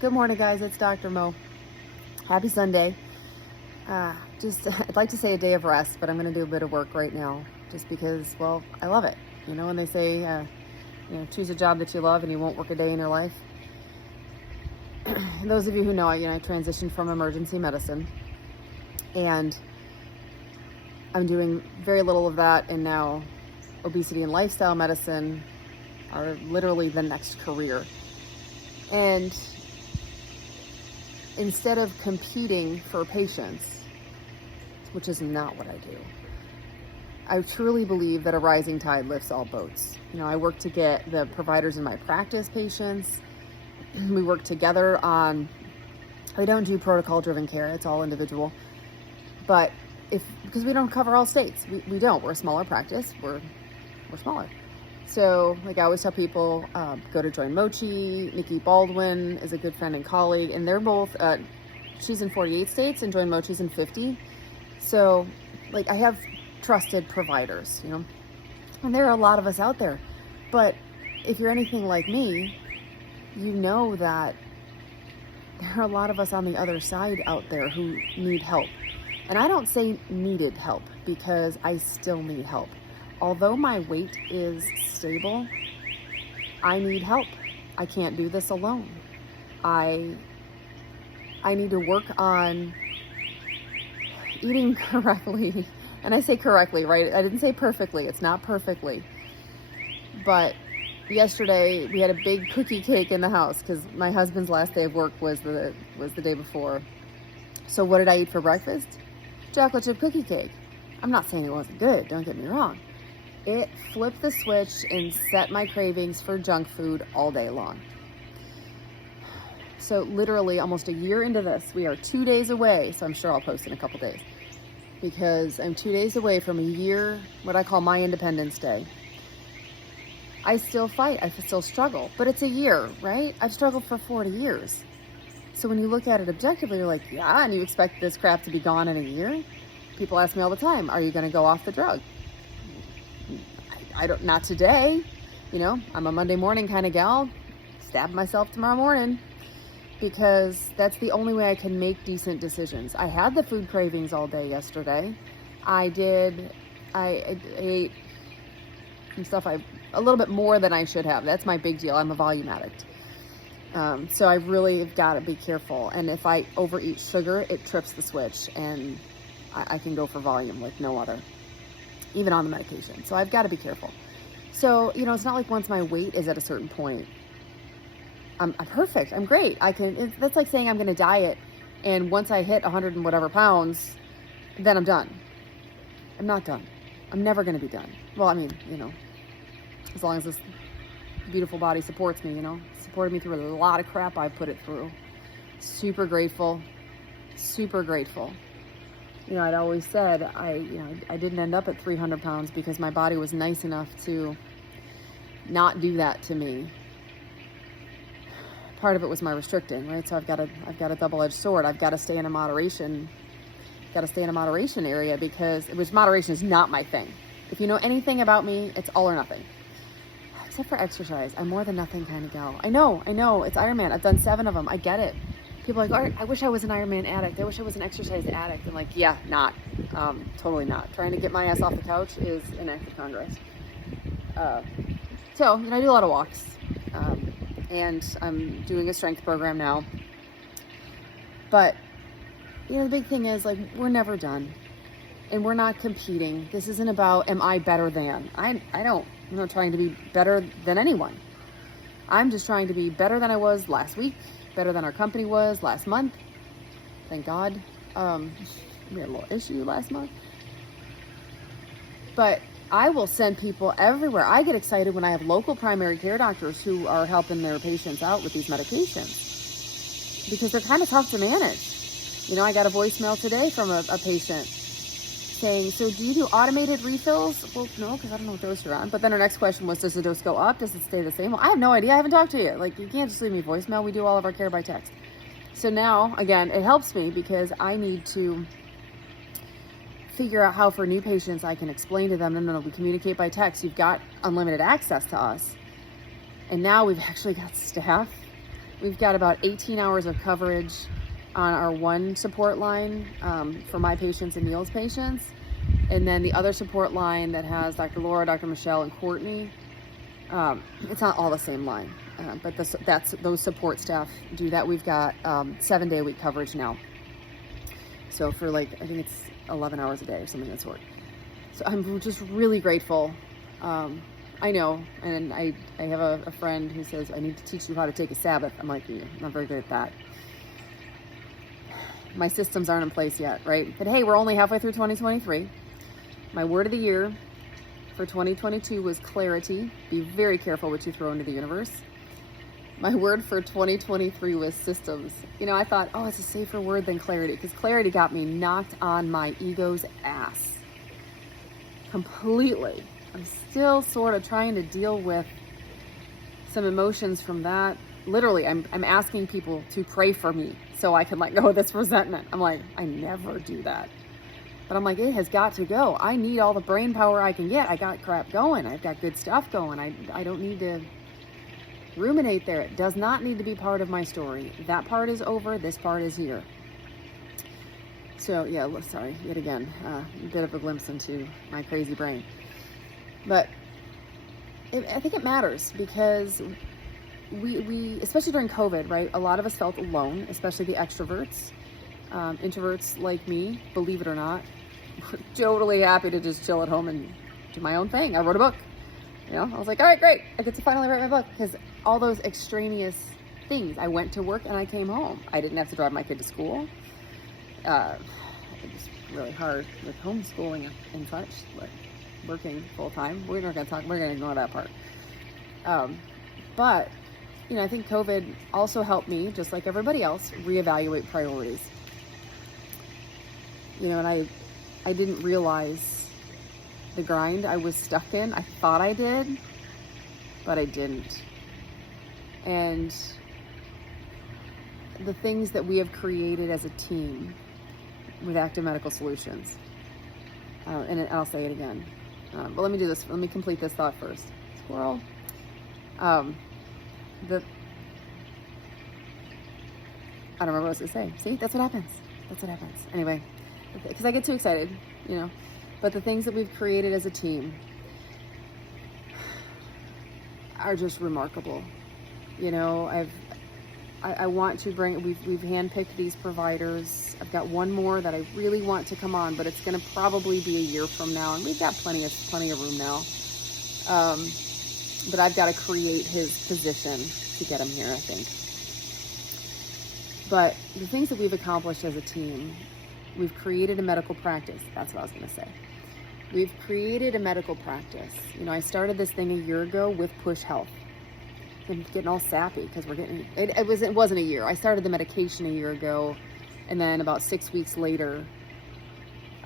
Good morning, guys. It's Dr. Mo. Happy Sunday. I'd like to say a day of rest, but I'm going to do a bit of work right now just because, well, I love it. You know, when they say, choose a job that you love and you won't work a day in your life. And those of you who know, I transitioned from emergency medicine and I'm doing very little of that. And now obesity and lifestyle medicine are literally the next career. And instead of competing for patients, which is not what I do, I truly believe that a rising tide lifts all boats. You know, I work to get the providers in my practice patients. We work together on, we don't do protocol-driven care, it's all individual. But because we don't cover all states, we don't. We're a smaller practice, we're smaller. So, like I always tell people, go to Join Mochi. Nikki Baldwin is a good friend and colleague, and they're both, she's in 48 states and Join Mochi's in 50. So, like, I have trusted providers, you know, and there are a lot of us out there. But if you're anything like me, you know that there are a lot of us on the other side out there who need help. And I don't say needed help because I still need help. Although my weight is stable, I need help. I can't do this alone. I need to work on eating correctly. And I say correctly, right? I didn't say perfectly. It's not perfectly. But yesterday we had a big cookie cake in the house because my husband's last day of work was the day before. So what did I eat for breakfast? Chocolate chip cookie cake. I'm not saying it wasn't good, don't get me wrong. It flipped the switch and set my cravings for junk food all day long. So literally almost a year into this, we are 2 days away. So I'm sure I'll post in a couple days because I'm 2 days away from a year, what I call my Independence Day. I still fight, I still struggle, but it's a year, right? I've struggled for 40 years. So when you look at it objectively, you're like, yeah, and you expect this crap to be gone in a year? People ask me all the time, are you going to go off the drug? Not today. You know, I'm a Monday morning kind of gal. Stab myself tomorrow morning because that's the only way I can make decent decisions. I had the food cravings all day yesterday. I ate some stuff a little bit more than I should have. That's my big deal. I'm a volume addict. So I really have got to be careful. And if I overeat sugar, it trips the switch and I can go for volume like no other, even on the medication. So I've got to be careful. So, you know, it's not like once my weight is at a certain point, I'm perfect. I'm great. That's like saying I'm going to diet. And once I hit 100 and whatever pounds, then I'm done. I'm not done. I'm never going to be done. Well, I mean, you know, as long as this beautiful body supports me, you know, supported me through a lot of crap I've put it through. Super grateful. Super grateful. You know, I'd always said I didn't end up at 300 pounds because my body was nice enough to not do that to me. Part of it was my restricting, right? So I've got a double-edged sword. I've got to stay in a moderation area because moderation is not my thing. If you know anything about me, it's all or nothing. Except for exercise. I'm more than nothing kind of gal. I know. It's Ironman. I've done 7 of them. I get it. People are like, I wish I was an Ironman addict. I wish I was an exercise addict. I'm like, yeah, not. Totally not. Trying to get my ass off the couch is an act of Congress. So, you know, I do a lot of walks. And I'm doing a strength program now. But, you know, the big thing is, like, we're never done. And we're not competing. This isn't about, am I better than? I'm not trying to be better than anyone. I'm just trying to be better than I was last week, better than our company was last month. Thank God. We had a little issue last month. But I will send people everywhere. I get excited when I have local primary care doctors who are helping their patients out with these medications because they're kind of tough to manage. You know, I got a voicemail today from a patient saying, so do you do automated refills? Well, no, because I don't know what dose you're on. But then her next question was, does the dose go up? Does it stay the same? Well, I have no idea. I haven't talked to you. Like, you can't just leave me voicemail. We do all of our care by text. So now, again, it helps me because I need to figure out how for new patients I can explain to them, no, we communicate by text. You've got unlimited access to us. And now we've actually got staff We've got about 18 hours of coverage on our one support line for my patients and Neil's patients. And then the other support line that has Dr. Laura, Dr. Michelle, and Courtney, it's not all the same line, but those support staff do that. We've got 7-day-a-week coverage now. So for I think it's 11 hours a day or something of that sort. So I'm just really grateful. I know, and I have a friend who says, I need to teach you how to take a Sabbath. I'm like, I'm not very good at that. My systems aren't in place yet, right? But hey, we're only halfway through 2023. My word of the year for 2022 was clarity. Be very careful what you throw into the universe. My word for 2023 was systems. I thought, it's a safer word than clarity, because clarity got me knocked on my ego's ass. Completely. I'm still sort of trying to deal with some emotions from that. Literally, I'm asking people to pray for me so I can let go of this resentment. I'm like, I never do that. But I'm like, it has got to go. I need all the brain power I can get. I got crap going. I've got good stuff going. I don't need to ruminate there. It does not need to be part of my story. That part is over. This part is here. So yeah, sorry, yet again, a bit of a glimpse into my crazy brain. But I think it matters, because we especially during COVID, right? A lot of us felt alone, especially the extroverts. Introverts like me, believe it or not, were totally happy to just chill at home and do my own thing. I wrote a book. I was like, all right, great. I get to finally write my book, because all those extraneous things. I went to work and I came home. I didn't have to drive my kid to school. It was really hard with homeschooling and such, but working full time. We're going to ignore that part. But, I think COVID also helped me, just like everybody else, reevaluate priorities. And I didn't realize the grind I was stuck in. I thought I did, but I didn't. And the things that we have created as a team with Active Medical Solutions, and I'll say it again, but let me do this. Let me complete this thought first. Squirrel. I don't remember what I was going to say. See, that's what happens. Anyway, because I get too excited, but the things that we've created as a team are just remarkable. I want to bring, we've handpicked these providers. I've got one more that I really want to come on, but it's going to probably be a year from now, and we've got plenty of room now. But I've got to create his position to get him here, I think. But the things that we've accomplished as a team, we've created a medical practice. That's what I was going to say. We've created a medical practice. I started this thing a year ago with Push Health. I'm getting all sappy because it wasn't a year. I started the medication a year ago, and then about 6 weeks later,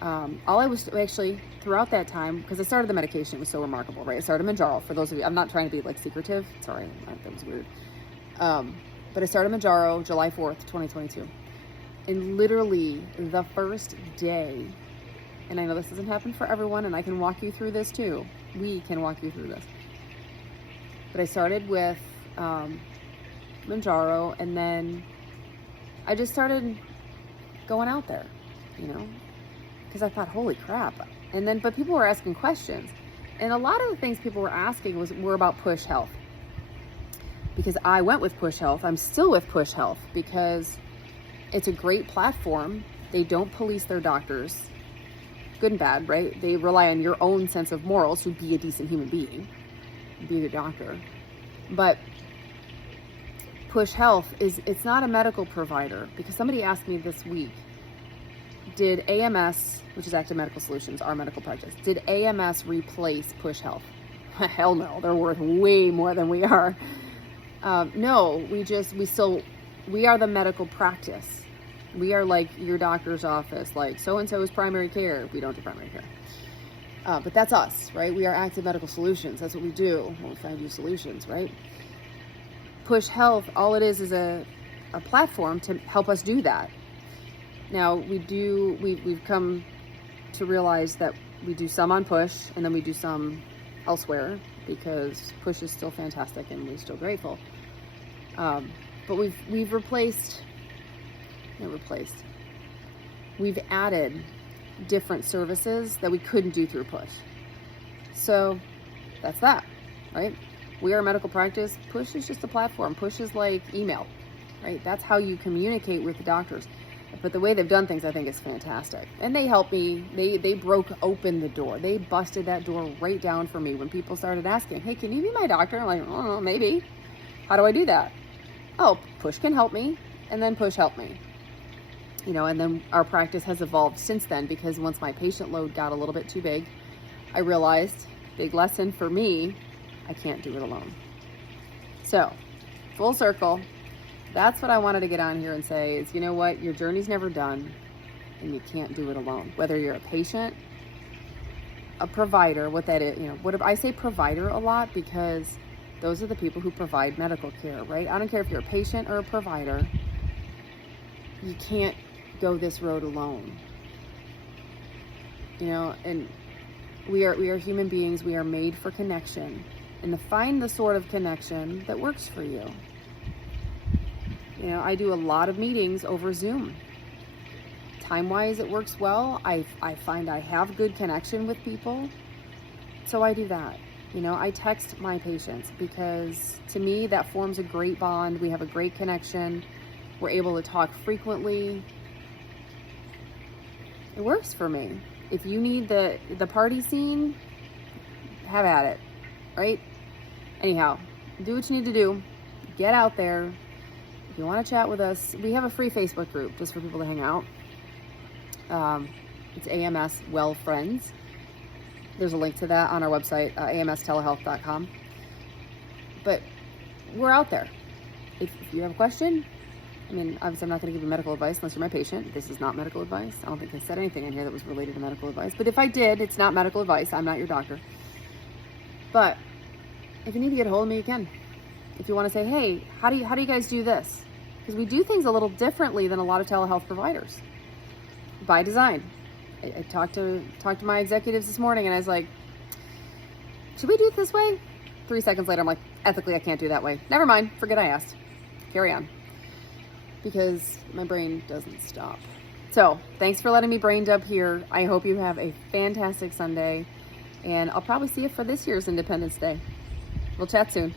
all I was actually throughout that time, because I started the medication, it was so remarkable, right? I started Mounjaro. For those of you, I'm not trying to be secretive. Sorry, that was weird. But I started Mounjaro July 4th, 2022. And literally the first day, and I know this doesn't happen for everyone, and I can walk you through this too. We can walk you through this. But I started with Mounjaro, and then I just started going out there, because I thought, holy crap. But people were asking questions. And a lot of the things people were asking were about Push Health. Because I went with Push Health. I'm still with Push Health because it's a great platform. They don't police their doctors. Good and bad, right? They rely on your own sense of morals to be a decent human being, be a good doctor. But Push Health it's not a medical provider, because somebody asked me this week, did AMS, which is Active Medical Solutions, our medical practice, did AMS replace Push Health? Hell no, they're worth way more than we are. No, we are the medical practice. We are like your doctor's office, like so-and-so's primary care. We don't do primary care. But that's us, right? We are Active Medical Solutions. That's what we do. We'll find you solutions, right? Push Health, all it is a platform to help us do that. Now, we've come to realize that we do some on Push, and then we do some elsewhere, because Push is still fantastic and we're still grateful. But we've we've added different services that we couldn't do through Push. So that's that, right? We are a medical practice. Push is just a platform. Push is like email, right? That's how you communicate with the doctors. But the way they've done things, I think, is fantastic. And they helped me. They broke open the door. They busted that door right down for me when people started asking, hey, can you be my doctor? I'm like, oh, maybe. How do I do that? Oh, Push can help me. And then Push helped me. You know, and then our practice has evolved since then, because once my patient load got a little bit too big, I realized, big lesson for me, I can't do it alone. So, full circle. That's what I wanted to get on here and say is, you know what, your journey's never done and you can't do it alone. Whether you're a patient, a provider, what that is, you know, what I say provider a lot because those are the people who provide medical care, right? I don't care if you're a patient or a provider, you can't go this road alone. You know, and we are human beings, we are made for connection, and to find the sort of connection that works for you. You know, I do a lot of meetings over Zoom. Time-wise, it works well. I find I have good connection with people, so I do that. You know, I text my patients because to me that forms a great bond. We have a great connection. We're able to talk frequently. It works for me. If you need the party scene, have at it, right? Anyhow, do what you need to do. Get out there. If you want to chat with us, we have a free Facebook group just for people to hang out. It's AMS Well Friends. There's a link to that on our website, amstelehealth.com. But we're out there. If you have a question, I mean, obviously I'm not going to give you medical advice unless you're my patient. This is not medical advice. I don't think I said anything in here that was related to medical advice. But if I did, it's not medical advice. I'm not your doctor. But if you need to get a hold of me, you can. If you want to say, hey, how do you guys do this? Because we do things a little differently than a lot of telehealth providers. By design. I talked to my executives this morning and I was like, should we do it this way? 3 seconds later, I'm like, ethically, I can't do that way. Never mind. Forget I asked. Carry on. Because my brain doesn't stop. So thanks for letting me brain dump here. I hope you have a fantastic Sunday. And I'll probably see you for this year's Independence Day. We'll chat soon.